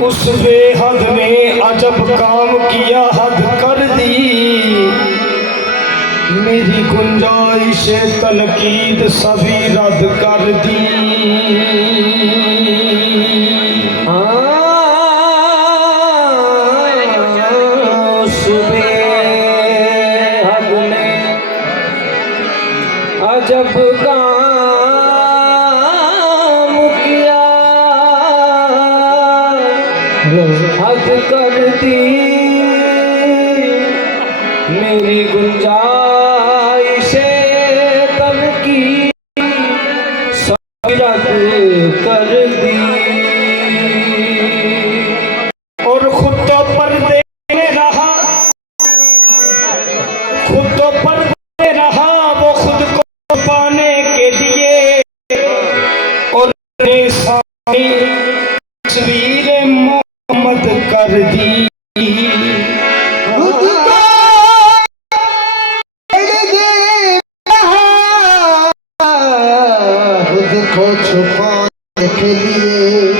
उस बेहद ने अजब काम किया, हद कर दी मेरी गुंजाइश तनकीद सभी रद्द कर दी। उस बेहद ने अजब काम किया, हद कर दी मेरी गुंजाइश तनकीद सब रद्द कर दी। और खुद तो पर्दे में रहा, खुद तो पर्दे रहा वो खुद को पाने के लिए, और तस्वीर मोहम्मद कर दी। खुद को छुपाने के लिए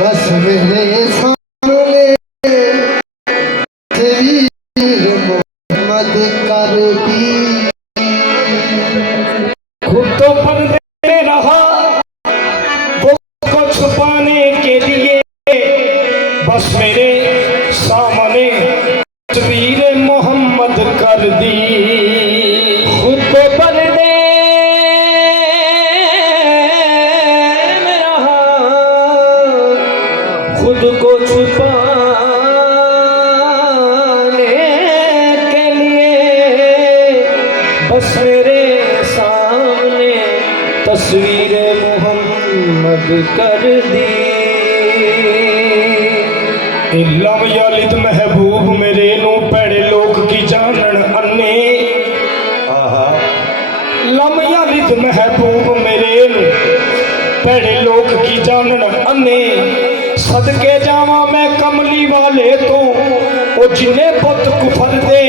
बस मेरे सामने तस्वीर मोहम्मद कर दी। खुद तो पर्दे में रहा वो को छुपाने के लिए, बस मेरे सामने तस्वीर मोहम्मद कर दी। खुद तो पर्दे में रहा खुद को छुपाने के लिए, बस मेरे सामने तस्वीर मोहम्मद कर दी। लम यालिद महबूब मेरे नो पैड़े लोग की जानन अन्ने। लम यालिद महबूब मेरे नो पैड़े लोग की जानन अन्ने। सदके जावा मैं कमली वाले तो ओ जिन्हें पुत कुफर दे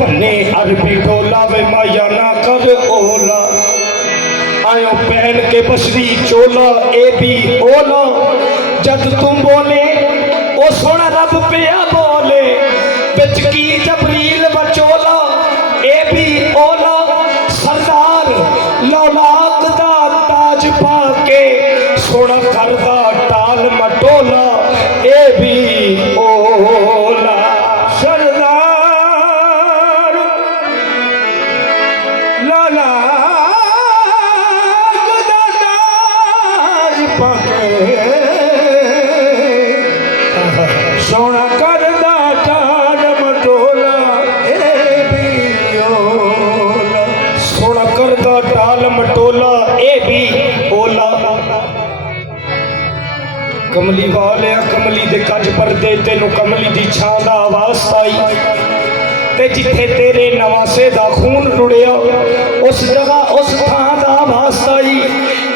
भन्ने अरबी डोला वे माया ना कर ओला। आयो पहन के बसरी चोला ए भी ओला, जद तुम बोले ओ सोना रब पिया बोले, बिच की जबरील बचोला ए भी ओला। सरदार लौलाक दा ताज पाके सोना करदा टाल मटोला ए भी ओला। सरदार लौलाक दा ताज पाके सोना करदा टाल मटोला ए भी ओला। सोना करदा टाल मटोला ए भी ओला। कमली वाले कमली दे कज परदे तेनू कमली दी छां दा वास्ता आई, ते जिथे तेरे नवासे दा खून रुड़िया उस जगह उस थां दा वास्ता आई।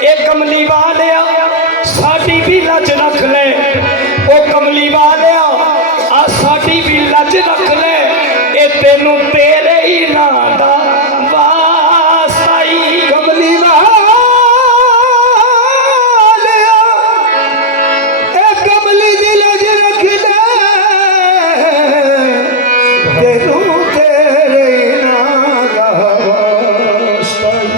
ए कमली वाले साडी भी लज रख ले, ओ कमली वाले आ साडी भी लज रख ले, ए तेनू तेरे ही नां दा वास्ता आई। कमली वाले ए कमली दी लज रख ले, तेनू तेरे ही नां दा वास्ता आई।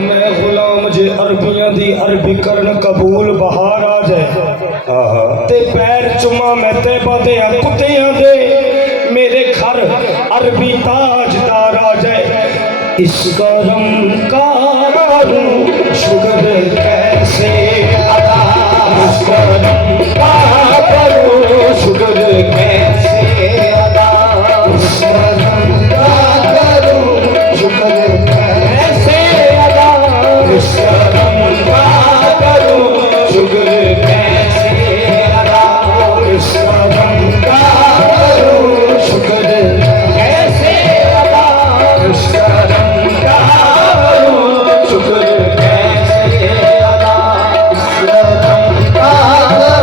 मैं गुलाम जे अरबियां दी अरबी करन कबूल बहार आ जाए, ते पैर चुमा मैं ते बदे कुत्तियां दे मेरे घर अरबी ताजदार आ जाए। इस गरम कारू शुगर कैसे अदा, इस गरम कारू शुगर कैसे अदा, इस गरम कारू शुगर कैसे अदा, इस गरम कारू शुगर कैसे अदा, इस गरम कारू शुगर कैसे अदा, इस गरम कारू शुगर कैसे अदा, इस गरम कारू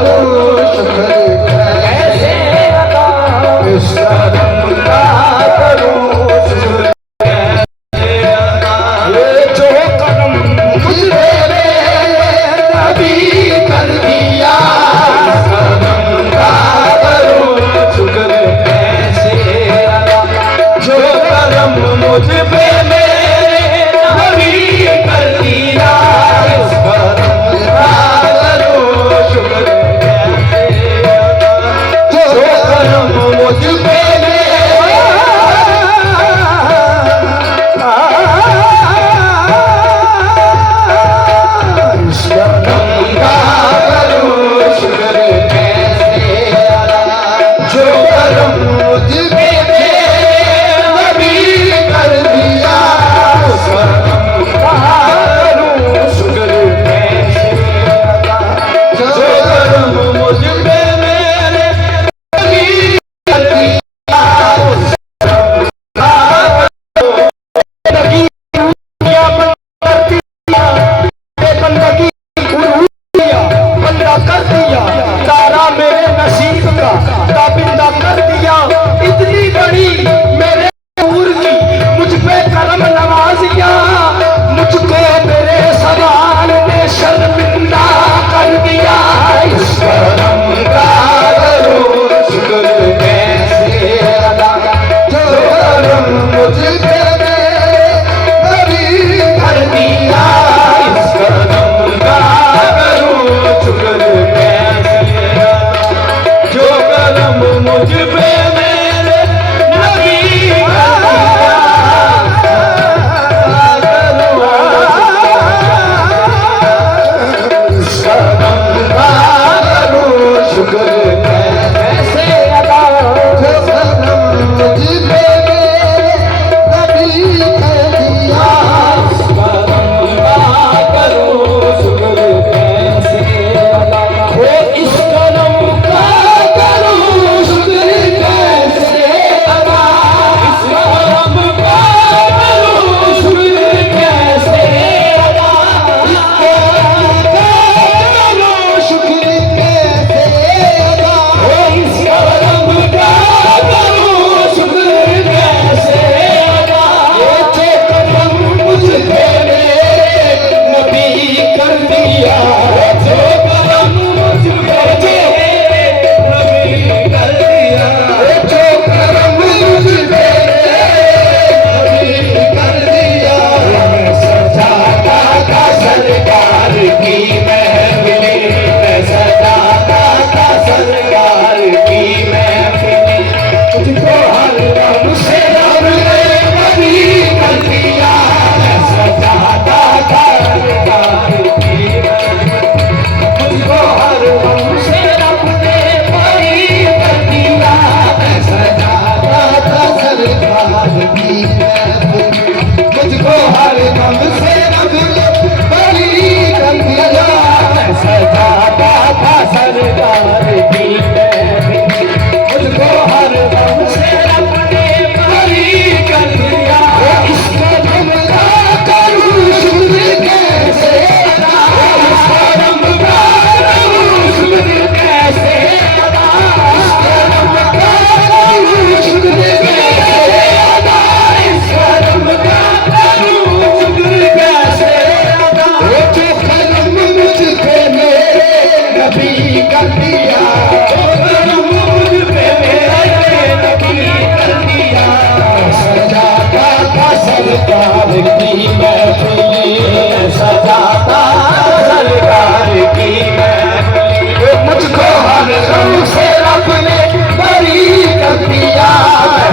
जो करम मुझ पे नबी कर दिया, जो करम मुझ पे नबी कर दिया। मैं सजाता था सरकार की महफिलें, मैं सजाता था सरकार की महफिलें, तुझको हर गम से रब ने बरी कर दिया। मैं सजाता था सरकार की महफिलें, तुझको हर गम से रब ने बरी कर दिया। मैं सजाता था सरकार की महफिल, मुझको हर गम से रब ने बरी कर दिया। मैं सजाता था सरकार की महफिल, मुझको हर गम से रब ने बरी कर दिया। इस कदम का करूं शुक्र कैसे अदा, इस करम का करूं शुक्र कैसे अदा, इस कदम का करूं शुक्र कैसे अदा। इस करम का करूं शुक्र कैसे अदा। जो करम मुझ पे मेरे नबी कर दिया, जो करम मुझ पे मेरे नबी कर दिया। सजाता था सरकार की महफिल, सजाता सरकार की महफिल, मुझको हर गम से रब ने बरी कर दिया।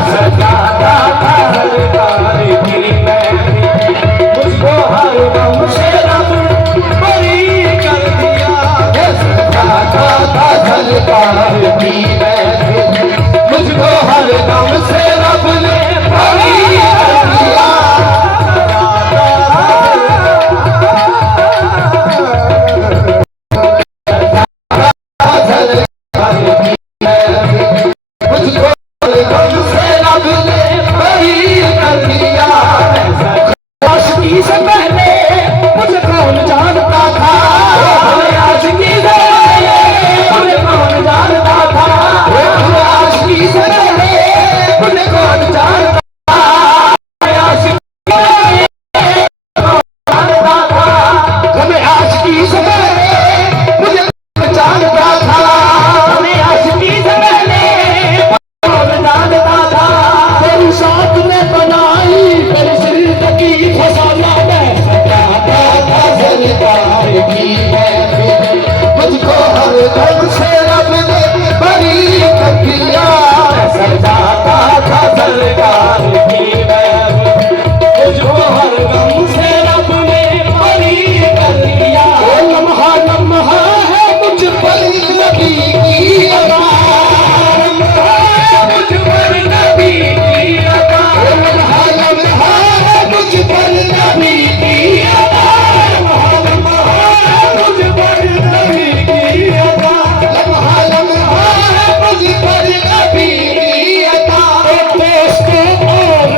सजाता था सरकार की महफिल, मुझको हर गम से रब ने बरी कर दिया। सजाता था सरकार की महफिल, मुझको हर गम से रब ने बरी कर दिया। मुझको हर गम से रब ने बरी कर दिया। आशिकी से पहले मुझे कौन जानता था, आशिकी से पहले मुझे कौन जानता था, आशिकी से पहले मुझे कौन जानता आशिकी से जानता था, हमें आशिकी से पहले मुझे कौन जानता था। हमें आशिकी से पहले कौन जानता था। तेरी साथ ने बनाई मेरी जिंदगी फसाना, मैं सजाता था सरकार की महफिल, मुझको हर गम से रब ने बरी कर दिया। सजाता था सरकार की महफिल, मुझको हर गम से रब ने बरी कर दिया। ओ लम्हा लम्हा है मुझ पर नबी की अदा, मुझ पर नबी की अता, लम्हा लम्हा है मुझ पर नबी की अदा, मुझ पर नबी की अता। लम्हा लम्हा है मुझ पर नबी की अदा। दोस्तों और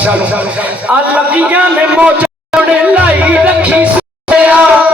ਸਾਨੂੰ ਆ ਲੱਗੀਆਂ ਨੇ ਮੋਜੜੇ ਲਾਈ ਰੱਖੀ ਸਿਆ